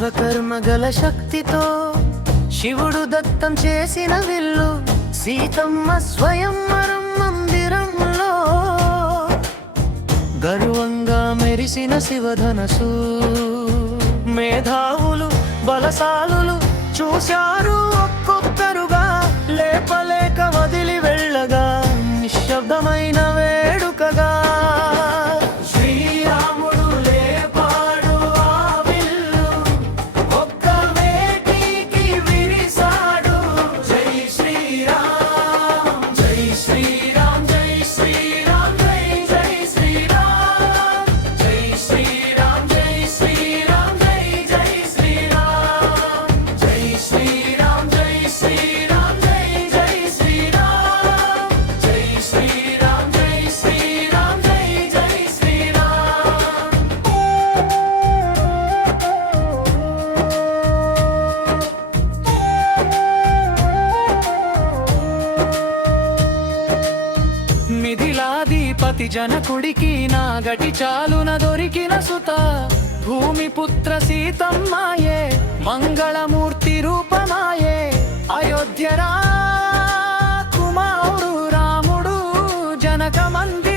విశ్వకర్మ గల శక్తితో శివుడు దత్తం చేసిన విల్లు సీతమ్మ స్వయంవరం మందిరంలో గర్వంగా మెరిసిన శివధనసు మేధావులు బలశాలులు చూశారు ఒక్కొక్కరుగా లేపలేక వదిలి వెళ్ళగా నిశ్శబ్దమైన వేడుకగా శ్రీరాముడు లేపాడు ఆ విల్లు ఒక్క వేటికి విరిసాడు జై శ్రీరామ్ జై శ్రీరామ్ జై శ్రీరామ్ జై జై శ్రీరామ్ జై శ్రీరామ్ జై శ్రీరామ్ జై జై శ్రీరామ్ జై శ్రీరామ్ జై శ్రీరామ్ జై జై శ్రీరామ్ జై శ్రీరామ్ జై శ్రీరామ్ జై జై శ్రీరామ్. మిథిలాధిపతి జనకుడికి నాగటి చాలున దొరికిన సుత భూమిపుత్ర సీతమ్మాయే మంగళమూర్తి రూపమాయే అయోధ్య కుమారుడు రాముడు జనక మందిర